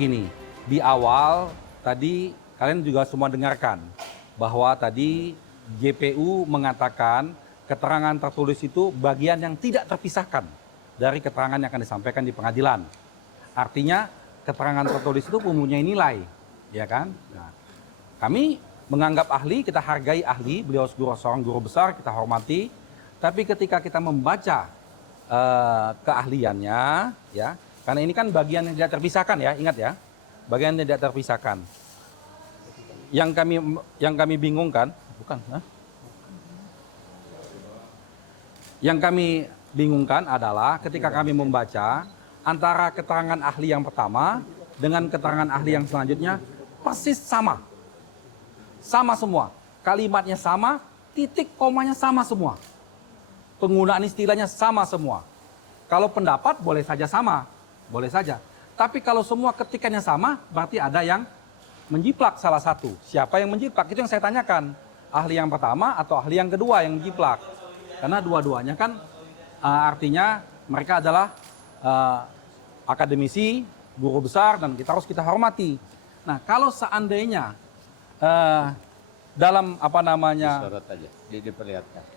gini, di awal tadi kalian juga semua dengarkan bahwa tadi JPU mengatakan keterangan tertulis itu bagian yang tidak terpisahkan dari keterangan yang akan disampaikan di pengadilan. Artinya keterangan tertulis itu mempunyai nilai, ya kan? Nah, kami menganggap ahli, kita hargai ahli, beliau seorang guru besar, kita hormati. Tapi ketika kita membaca keahliannya, ya, karena ini kan bagian yang tidak terpisahkan ya, ingat ya, bagian yang tidak terpisahkan. Yang kami bingungkan, bukan? Yang kami bingungkan adalah ketika kami membaca antara keterangan ahli yang pertama dengan keterangan ahli yang selanjutnya persis sama. Sama semua. Kalimatnya sama, titik komanya sama semua. Penggunaan istilahnya sama semua. Kalau pendapat boleh saja sama, boleh saja. Tapi kalau semua ketikannya sama, berarti ada yang menjiplak salah satu. Siapa yang menjiplak? Itu yang saya tanyakan. Ahli yang pertama atau ahli yang kedua yang menjiplak? Karena dua-duanya kan artinya mereka adalah akademisi, guru besar, dan kita harus kita hormati. Nah, kalau seandainya dalam apa namanya diperlihatkan.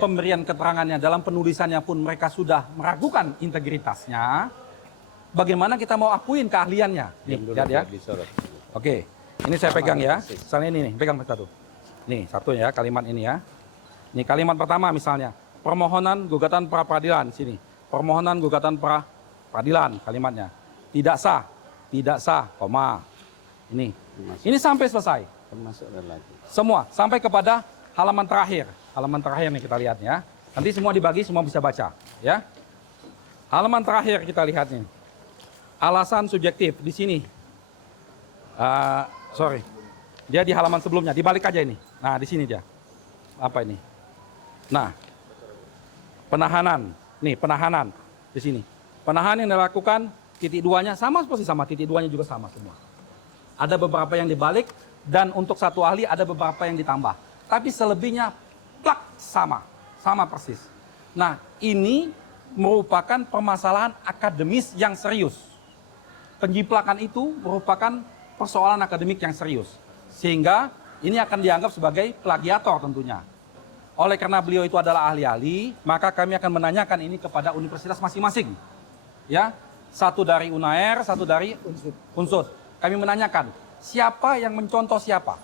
Pemberian keterangannya dalam penulisannya pun mereka sudah meragukan integritasnya, bagaimana kita mau akuin keahliannya? Nih, lihat ya. Oke, ini saya pegang ya. Misalnya ini nih, pegang satu. Nih, satu ya kalimat ini ya. Ini kalimat pertama misalnya, permohonan gugatan pra peradilan sini. Permohonan gugatan pra peradilan kalimatnya. Tidak sah, koma. Ini sampai selesai. Termasuk relatif. Semua sampai kepada halaman terakhir. Halaman terakhir nih kita lihat ya. Nanti semua dibagi, semua bisa baca ya. Halaman terakhir kita lihat nih. Alasan subjektif di sini. Sorry. Dia di halaman sebelumnya, dibalik aja ini. Nah, di sini dia. Apa ini? Nah, penahanan. Nih, penahanan di sini. Penahanan yang dilakukan titik duanya sama seperti sama, titik duanya juga sama semua. Ada beberapa yang dibalik dan untuk satu ahli ada beberapa yang ditambah. Tapi selebihnya plak sama persis. Nah, ini merupakan permasalahan akademis yang serius. Penjiplakan itu merupakan persoalan akademik yang serius. Sehingga ini akan dianggap sebagai plagiator tentunya. Oleh karena beliau itu adalah ahli-ahli, maka kami akan menanyakan ini kepada universitas masing-masing. Ya, satu dari UNAIR, satu dari Unsud. Kami menanyakan, siapa yang mencontoh siapa?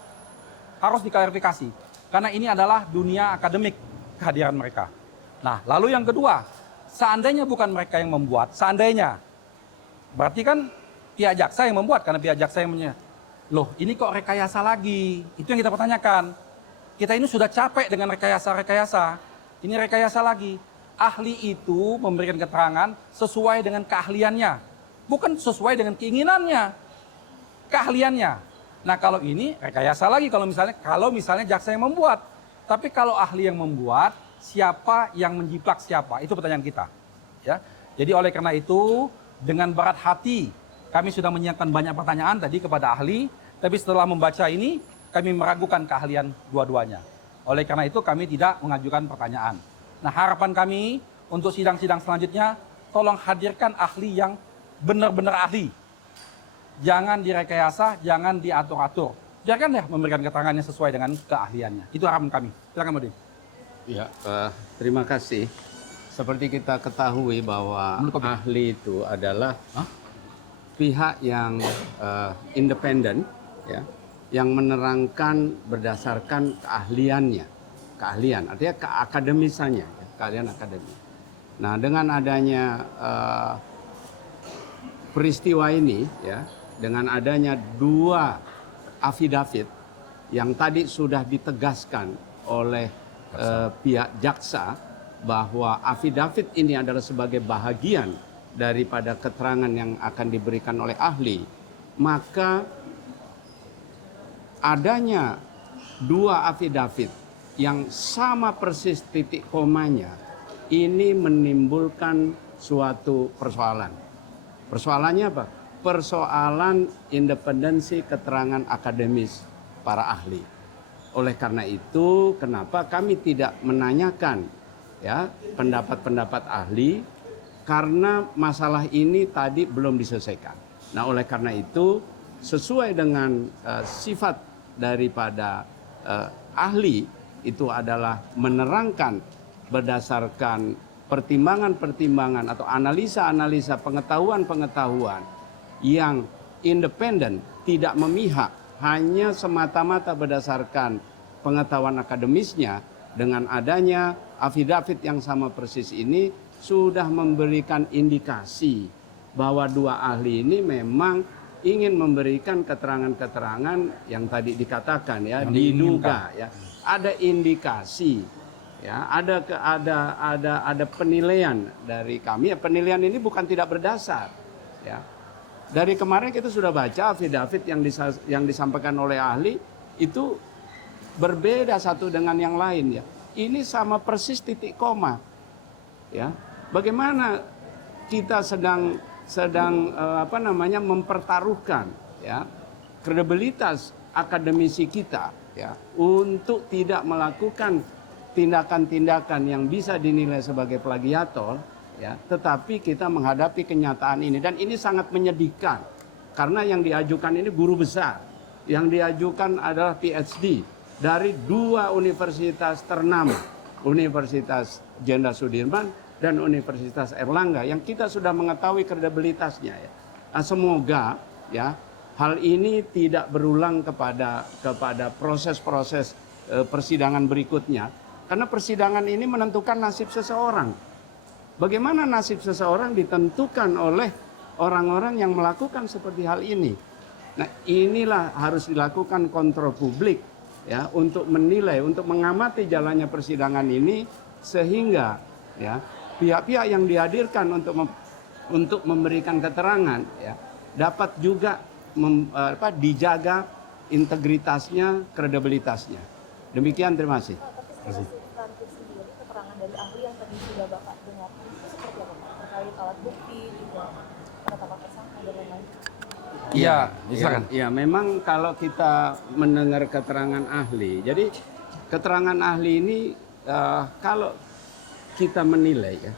Harus diklarifikasi. Karena ini adalah dunia akademik kehadiran mereka. Nah, lalu yang kedua, seandainya bukan mereka yang membuat, seandainya, berarti kan pihak jaksa yang membuat, karena pihak jaksa yang loh, ini kok rekayasa lagi? Itu yang kita pertanyakan. Kita ini sudah capek dengan rekayasa-rekayasa. Ini rekayasa lagi. Ahli itu memberikan keterangan sesuai dengan keahliannya. Bukan sesuai dengan keinginannya. Keahliannya. Nah, kalau ini rekayasa lagi kalau misalnya jaksa yang membuat. Tapi kalau ahli yang membuat, siapa yang menjiplak siapa? Itu pertanyaan kita. Ya. Jadi oleh karena itu, dengan berat hati, kami sudah menyiapkan banyak pertanyaan tadi kepada ahli, tapi setelah membaca ini, kami meragukan keahlian dua-duanya. Oleh karena itu, kami tidak mengajukan pertanyaan. Nah, harapan kami untuk sidang-sidang selanjutnya, tolong hadirkan ahli yang benar-benar ahli. Jangan direkayasa, jangan diatur-atur. Biarkan ya memberikan keterangannya sesuai dengan keahliannya. Itu harapan kami. Silakan, Mudin. Ya, terima kasih. Seperti kita ketahui bahwa ahli itu adalah pihak yang independen, ya, yang menerangkan berdasarkan keahliannya. Keahlian, artinya keakademisannya, keahlian akademis. Nah, dengan adanya peristiwa ini, ya, dengan adanya dua afidavit yang tadi sudah ditegaskan oleh pihak jaksa bahwa afidavit ini adalah sebagai bahagian daripada keterangan yang akan diberikan oleh ahli, maka adanya dua afidavit yang sama persis titik komanya ini menimbulkan suatu persoalan. Persoalannya apa? Persoalan independensi keterangan akademis para ahli. Oleh karena itu, kenapa kami tidak menanyakan ya pendapat-pendapat ahli, karena masalah ini tadi belum diselesaikan. Nah, oleh karena itu sesuai dengan sifat daripada ahli itu adalah menerangkan berdasarkan pertimbangan-pertimbangan atau analisa-analisa pengetahuan-pengetahuan yang independen, tidak memihak, hanya semata-mata berdasarkan pengetahuan akademisnya. Dengan adanya afidavit yang sama persis ini sudah memberikan indikasi bahwa dua ahli ini memang ingin memberikan keterangan-keterangan yang tadi dikatakan ya, yang diduga ya, ada indikasi ya, ada penilaian dari kami. Penilaian ini bukan tidak berdasar ya. Dari kemarin kita sudah baca afidavit yang disampaikan oleh ahli itu berbeda satu dengan yang lain ya. Ini sama persis titik koma. Ya. Bagaimana kita sedang mempertaruhkan ya kredibilitas akademisi kita ya untuk tidak melakukan tindakan-tindakan yang bisa dinilai sebagai plagiator ya, tetapi kita menghadapi kenyataan ini dan ini sangat menyedihkan karena yang diajukan ini guru besar, yang diajukan adalah PhD dari dua universitas ternama, Universitas Jenderal Sudirman dan Universitas Erlangga yang kita sudah mengetahui kredibilitasnya ya. Nah, semoga ya hal ini tidak berulang kepada proses-proses persidangan berikutnya karena persidangan ini menentukan nasib seseorang. Bagaimana nasib seseorang ditentukan oleh orang-orang yang melakukan seperti hal ini. Nah, inilah harus dilakukan kontrol publik ya untuk menilai, untuk mengamati jalannya persidangan ini sehingga ya pihak-pihak yang dihadirkan untuk memberikan keterangan ya dapat juga dijaga integritasnya, kredibilitasnya. Demikian, terima kasih. Tapi substantif sendiri keterangan dari ahli yang tadi sudah Bapak dengar itu seperti apa Pak? Terkait alat bukti, juga penetapan tersangka dan lain-lain. Iya, silakan. Ya, memang kalau kita mendengar keterangan ahli, jadi keterangan ahli ini kalau kita menilai ya,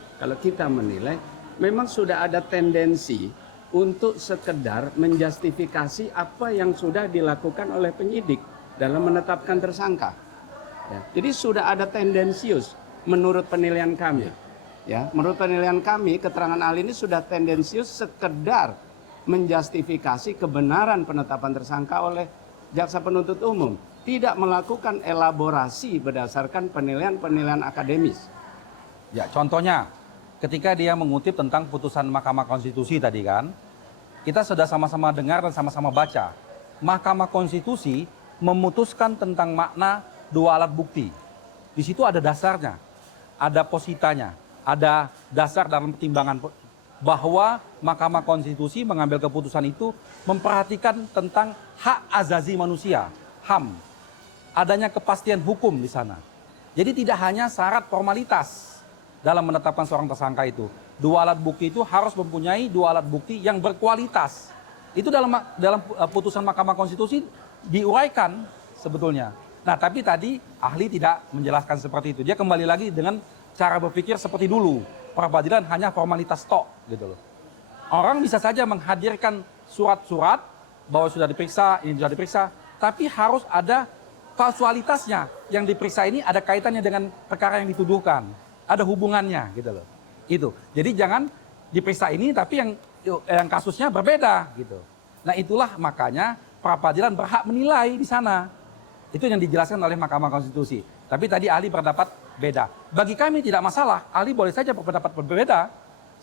memang sudah ada tendensi untuk sekedar menjustifikasi apa yang sudah dilakukan oleh penyidik dalam menetapkan tersangka. Ya, jadi sudah ada tendensius menurut penilaian kami. Ya, menurut penilaian kami keterangan ahli ini sudah tendensius sekedar menjustifikasi kebenaran penetapan tersangka oleh jaksa penuntut umum, tidak melakukan elaborasi berdasarkan penilaian-penilaian akademis. Ya, contohnya ketika dia mengutip tentang putusan Mahkamah Konstitusi tadi kan, kita sudah sama-sama dengar dan sama-sama baca. Mahkamah Konstitusi memutuskan tentang makna dua alat bukti. Di situ ada dasarnya, ada positanya, ada dasar dalam pertimbangan bahwa Mahkamah Konstitusi mengambil keputusan itu memperhatikan tentang hak azazi manusia, HAM. Adanya kepastian hukum di sana. Jadi tidak hanya syarat formalitas dalam menetapkan seorang tersangka itu. Dua alat bukti itu harus mempunyai dua alat bukti yang berkualitas. Itu dalam putusan Mahkamah Konstitusi diuraikan sebetulnya. Nah, tapi tadi ahli tidak menjelaskan seperti itu. Dia kembali lagi dengan cara berpikir seperti dulu. Peradilan hanya formalitas tok gitu loh. Orang bisa saja menghadirkan surat-surat bahwa sudah diperiksa, ini sudah diperiksa, tapi harus ada kausualitasnya. Yang diperiksa ini ada kaitannya dengan perkara yang dituduhkan. Ada hubungannya gitu loh. Itu. Jadi jangan diperiksa ini tapi yang kasusnya berbeda gitu. Nah, itulah makanya peradilan berhak menilai di sana. Itu yang dijelaskan oleh Mahkamah Konstitusi. Tapi tadi ahli berpendapat beda. Bagi kami tidak masalah, ahli boleh saja berpendapat berbeda.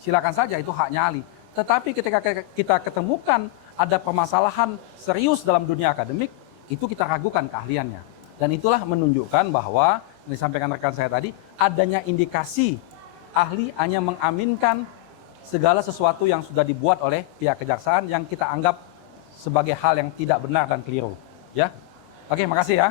Silakan saja, itu haknya ahli. Tetapi ketika kita ketemukan ada permasalahan serius dalam dunia akademik, itu kita ragukan keahliannya. Dan itulah menunjukkan bahwa, yang disampaikan rekan saya tadi, adanya indikasi ahli hanya mengaminkan segala sesuatu yang sudah dibuat oleh pihak kejaksaan yang kita anggap sebagai hal yang tidak benar dan keliru. Ya, oke, makasih ya.